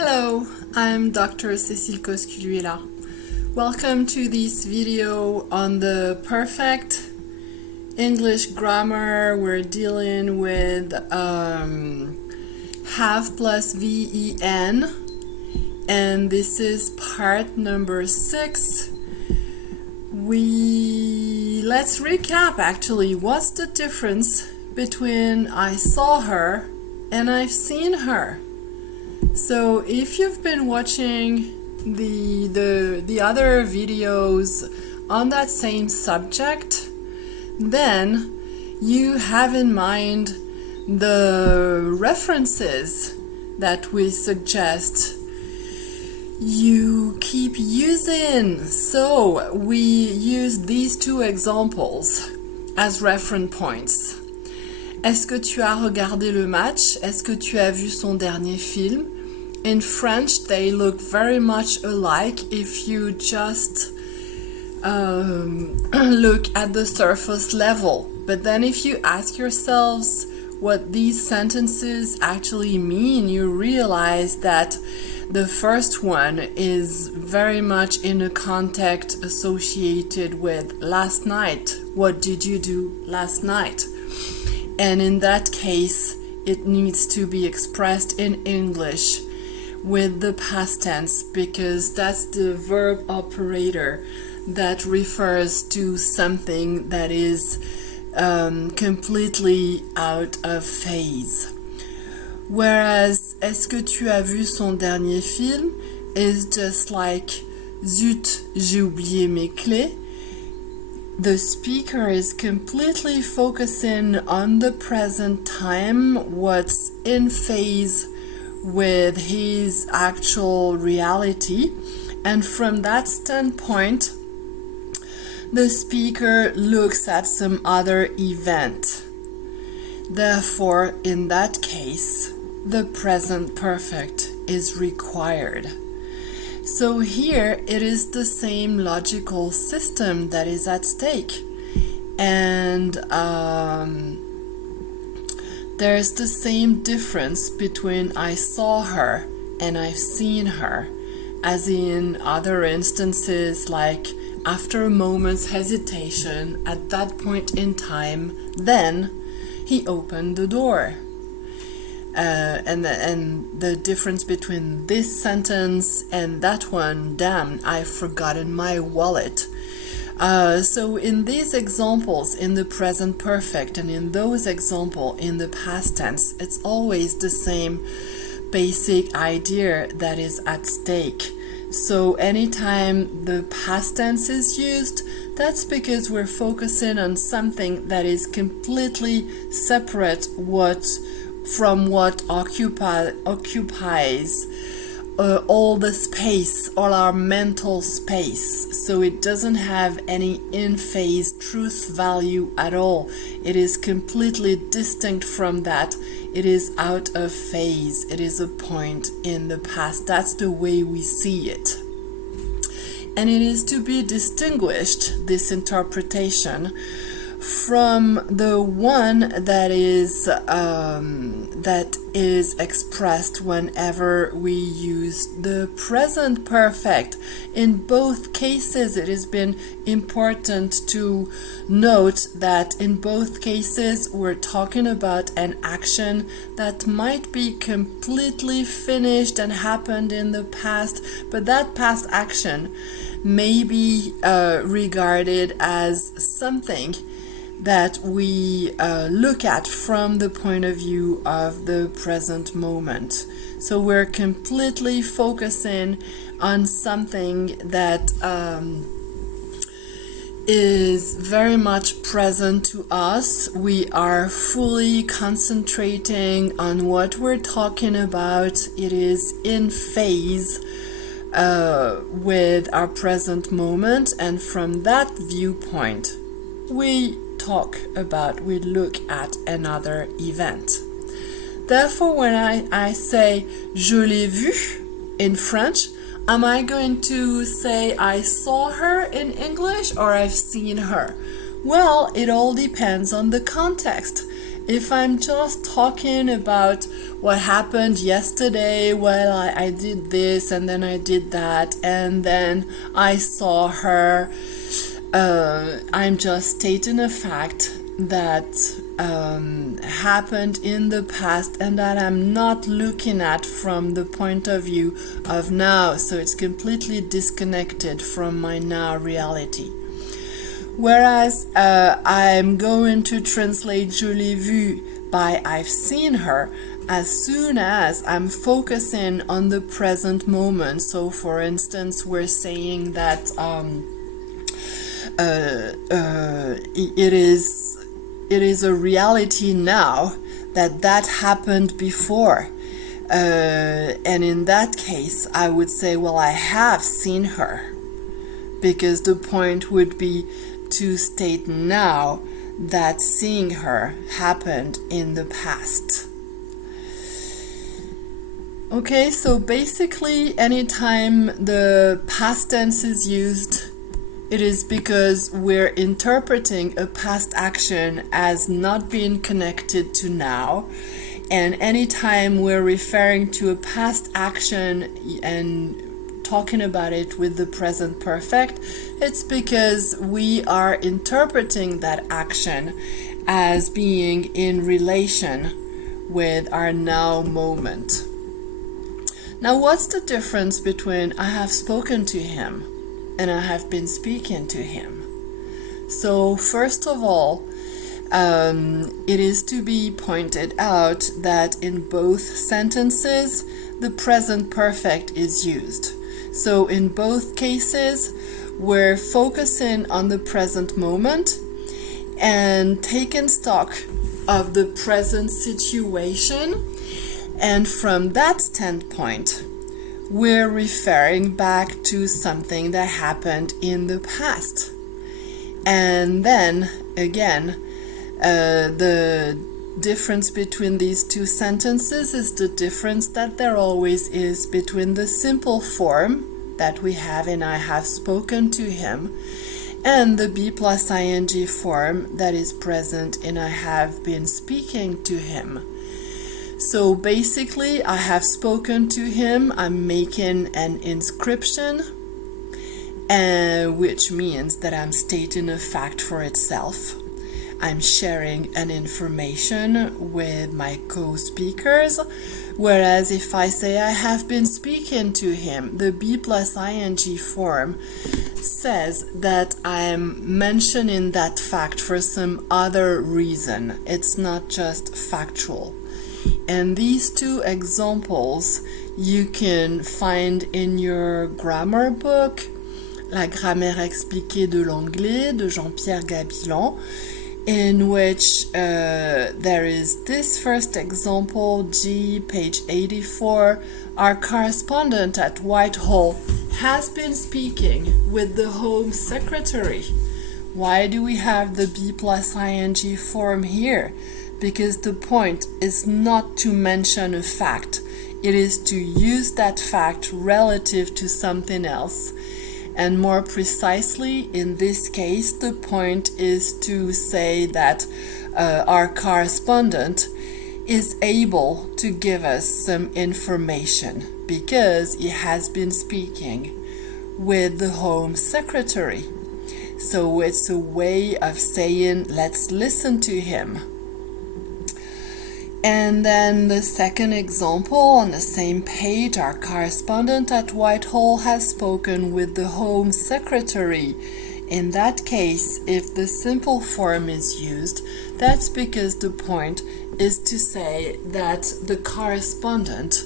Hello, I'm Dr. Cécile Cosculuela. Welcome to this video on the perfect English grammar. We're dealing with have plus VEN, and this is part number 6. Let's recap actually. What's the difference between I saw her and I've seen her? So if you've been watching the other videos on that same subject, then you have in mind the references that we suggest you keep using. So we use these two examples as reference points. Est-ce que tu as regardé le match? Est-ce que tu as vu son dernier film? In French, they look very much alike if you just look at the surface level. But then if you ask yourselves what these sentences actually mean, you realize that the first one is very much in a context associated with last night. What did you do last night? And in that case, it needs to be expressed in English with the past tense, because that's the verb operator that refers to something that is completely out of phase. Whereas est-ce que tu as vu son dernier film is just like zut, j'ai oublié mes clés. The speaker is completely focusing on the present time, what's in phase with his actual reality, and from that standpoint the speaker looks at some other event. Therefore, in that case, the present perfect is required. So here it is the same logical system that is at stake, and there's the same difference between I saw her and I've seen her, as in other instances like after a moment's hesitation at that point in time, then he opened the door. And the difference between this sentence and that one, damn, I've forgotten my wallet. So in these examples in the present perfect and in those examples in the past tense, it's always the same basic idea that is at stake. So anytime the past tense is used, that's because we're focusing on something that is completely separate from what occupies all the space, all our mental space. So it doesn't have any in-phase truth value at all. It is completely distinct from that. It is out of phase. It is a point in the past. That's the way we see it. And it is to be distinguished, this interpretation, from the one that is expressed whenever we use the present perfect. In both cases, it has been important to note that in both cases we're talking about an action that might be completely finished and happened in the past, but that past action may be regarded as something that we look at from the point of view of the present moment. So we're completely focusing on something that is very much present to us. We are fully concentrating on what we're talking about. It is in phase with our present moment, and from that viewpoint we look at another event. Therefore, when I say je l'ai vue in French, am I going to say I saw her in English or I've seen her? Well, it all depends on the context. If I'm just talking about what happened yesterday, well, I did this and then I did that and then I saw her, I'm just stating a fact that happened in the past and that I'm not looking at from the point of view of now, so it's completely disconnected from my now reality. Whereas I'm going to translate je l'ai vu by I've seen her as soon as I'm focusing on the present moment. So for instance, we're saying that it is a reality now that happened before. And in that case, I would say, well, I have seen her, because the point would be to state now that seeing her happened in the past. Okay, so basically anytime the past tense is used, it is because we're interpreting a past action as not being connected to now. And anytime we're referring to a past action and talking about it with the present perfect, it's because we are interpreting that action as being in relation with our now moment. Now, what's the difference between I have spoken to him and I have been speaking to him? So first of all, it is to be pointed out that in both sentences, the present perfect is used. So in both cases, we're focusing on the present moment and taking stock of the present situation. And from that standpoint, we're referring back to something that happened in the past. And then, again, the difference between these two sentences is the difference that there always is between the simple form that we have in I have spoken to him and the be plus ing form that is present in I have been speaking to him. So basically, I have spoken to him, I'm making an inscription, which means that I'm stating a fact for itself. I'm sharing an information with my co-speakers, whereas if I say I have been speaking to him, the be plus ing form says that I'm mentioning that fact for some other reason. It's not just factual. And these two examples you can find in your grammar book, La grammaire expliquée de l'anglais de Jean-Pierre Gabilan, in which there is this first example, G, page 84. Our correspondent at Whitehall has been speaking with the Home Secretary. Why do we have the be plus ing form here? Because the point is not to mention a fact. It is to use that fact relative to something else. And more precisely, in this case, the point is to say that our correspondent is able to give us some information because he has been speaking with the Home Secretary. So it's a way of saying, let's listen to him. And then the second example on the same page, our correspondent at Whitehall has spoken with the Home Secretary. In that case, if the simple form is used, that's because the point is to say that the correspondent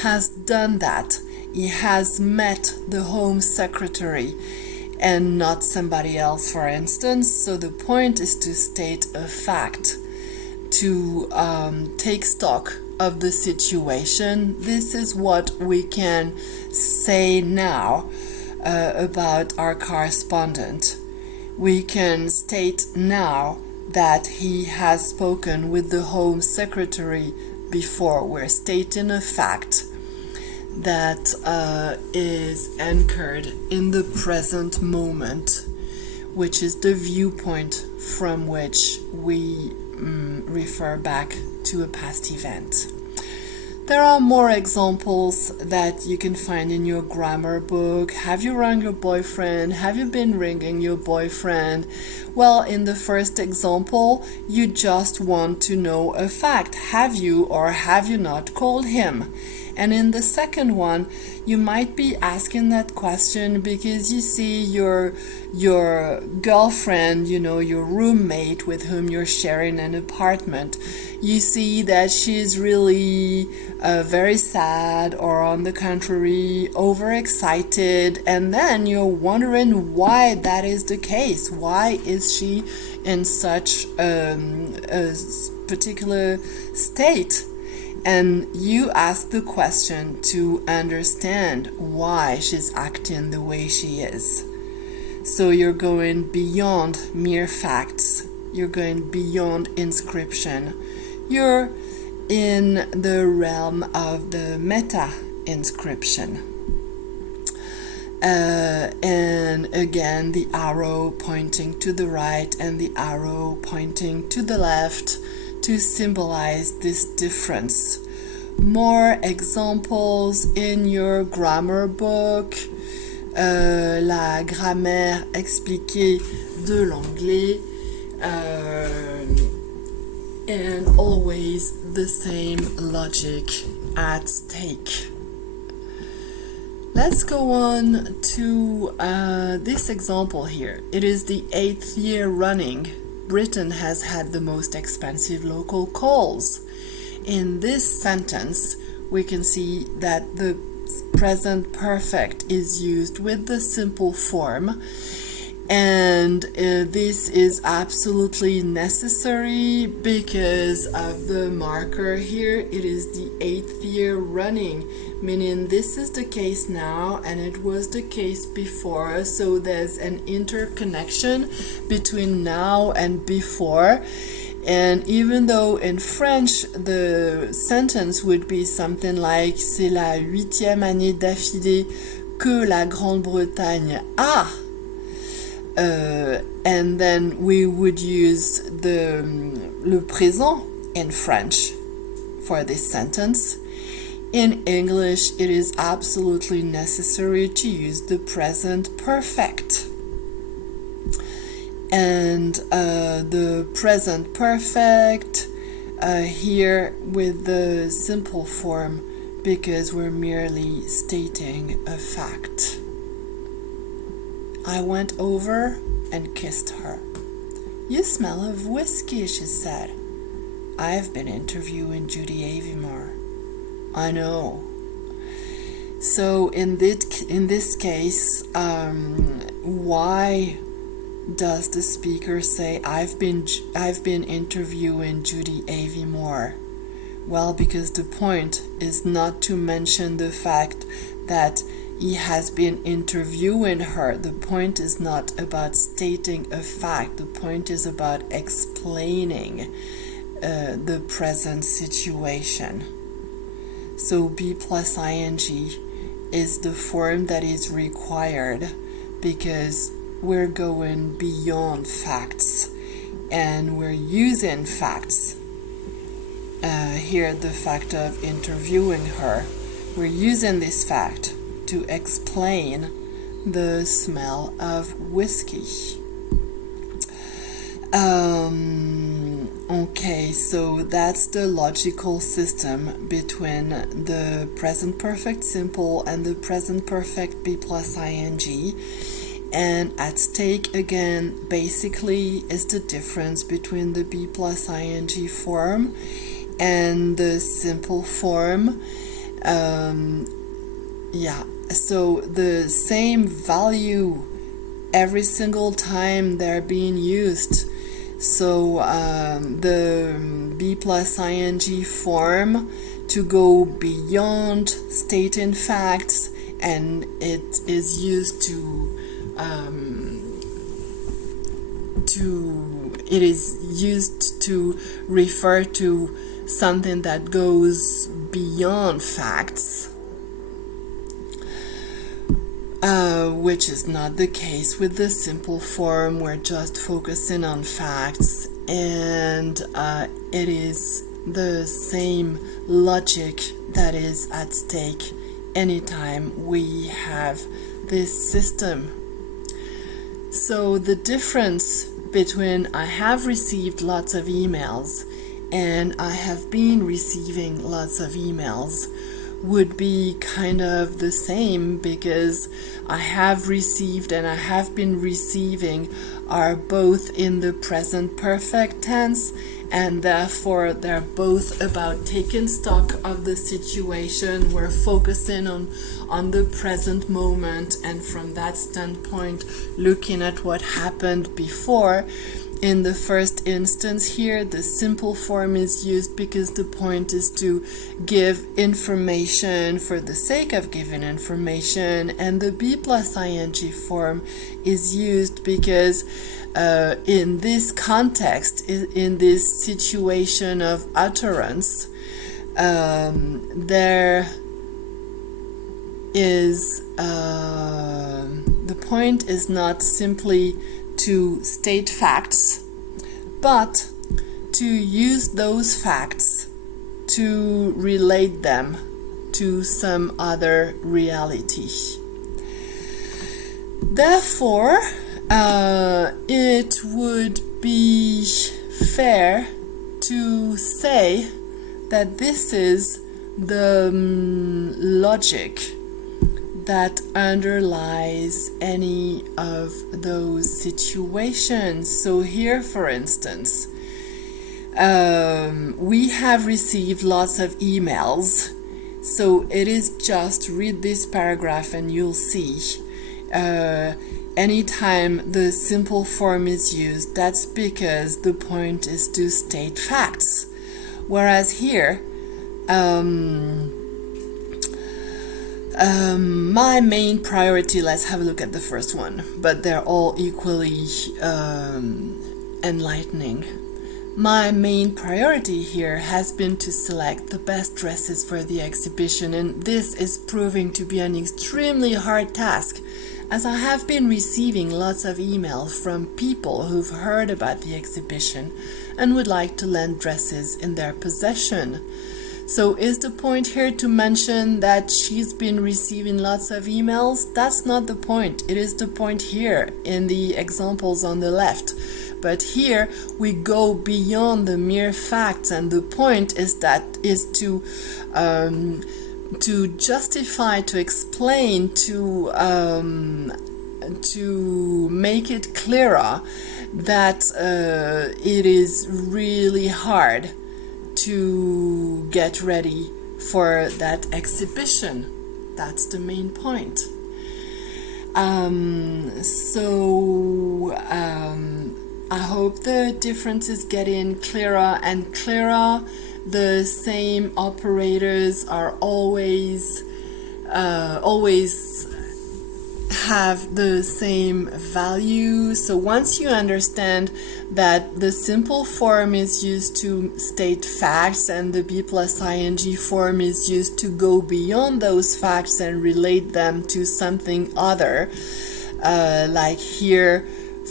has done that. He has met the Home Secretary and not somebody else, for instance. So the point is to state a fact, to take stock of the situation. This is what we can say now about our correspondent. We can state now that he has spoken with the Home Secretary before. We're stating a fact that is anchored in the present moment, which is the viewpoint from which we refer back to a past event. There are more examples that you can find in your grammar book. Have you rung your boyfriend? Have you been ringing your boyfriend? Well, in the first example, you just want to know a fact. Have you or have you not called him? And in the second one, you might be asking that question because you see your girlfriend, your roommate with whom you're sharing an apartment. You see that she's really very sad, or on the contrary, overexcited, and then you're wondering why that is the case. Why is she in such a particular state? And you ask the question to understand why she's acting the way she is. So you're going beyond mere facts. You're going beyond inscription. You're in the realm of the meta inscription. And again, the arrow pointing to the right and the arrow pointing to the left to symbolize this difference. More examples in your grammar book. La grammaire expliquée de l'anglais. And always the same logic at stake. Let's go on to this example here. It is the 8th year running. Britain has had the most expensive local calls. In this sentence, we can see that the present perfect is used with the simple form. And this is absolutely necessary because of the marker here. It is the 8th year running, meaning this is the case now and it was the case before. So there's an interconnection between now and before. And even though in French the sentence would be something like c'est la 8e année d'affilée que la Grande-Bretagne a. And then we would use le présent in French for this sentence. In English, it is absolutely necessary to use the present perfect. And the present perfect here with the simple form because we're merely stating a fact. I went over and kissed her. You smell of whiskey, she said. I've been interviewing Judy Avimore. I know. So in this case, why does the speaker say I've been interviewing Judy Avimore? Well, because the point is not to mention the fact that he has been interviewing her. The point is not about stating a fact. The point is about explaining the present situation. So be plus ing is the form that is required because we're going beyond facts and we're using facts. Here, the fact of interviewing her, we're using this fact to explain the smell of whiskey. Okay, so that's the logical system between the present perfect simple and the present perfect be plus ing. And at stake again basically is the difference between the be plus ing form and the simple form. So the same value every single time they're being used. So the be plus ing form to go beyond stating facts, and it is used to refer to something that goes beyond facts, which is not the case with the simple form. We're just focusing on facts and it is the same logic that is at stake anytime we have this system. So the difference between I have received lots of emails and I have been receiving lots of emails would be kind of the same, because I have received and I have been receiving are both in the present perfect tense, and therefore they're both about taking stock of the situation. We're focusing on the present moment, and from that standpoint looking at what happened before. In the first instance here, the simple form is used because the point is to give information for the sake of giving information, and the be plus ing form is used because in this context, in this situation of utterance, there is the point is not simply to state facts, but to use those facts to relate them to some other reality. Therefore, it would be fair to say that this is the logic that underlies any of those situations. So here, for instance, we have received lots of emails. So it is just read this paragraph and you'll see anytime the simple form is used, that's because the point is to state facts. Whereas here, my main priority, let's have a look at the first one, but they're all equally enlightening. My main priority here has been to select the best dresses for the exhibition, and this is proving to be an extremely hard task, as I have been receiving lots of emails from people who've heard about the exhibition and would like to lend dresses in their possession. So is the point here to mention that she's been receiving lots of emails? That's not the point. It is the point here in the examples on the left. But here we go beyond the mere facts, and the point is to justify, to explain, to make it clearer that it is really hard to get ready for that exhibition. That's the main point. I hope the difference is getting clearer and clearer. The same operators are always have the same value. So once you understand that the simple form is used to state facts and the be plus ing form is used to go beyond those facts and relate them to something other, like here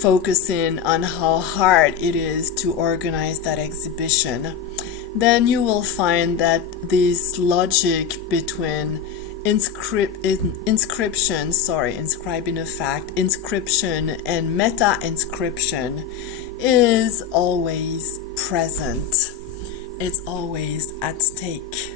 focusing on how hard it is to organize that exhibition, then you will find that this logic between inscription and meta-inscription is always present. It's always at stake.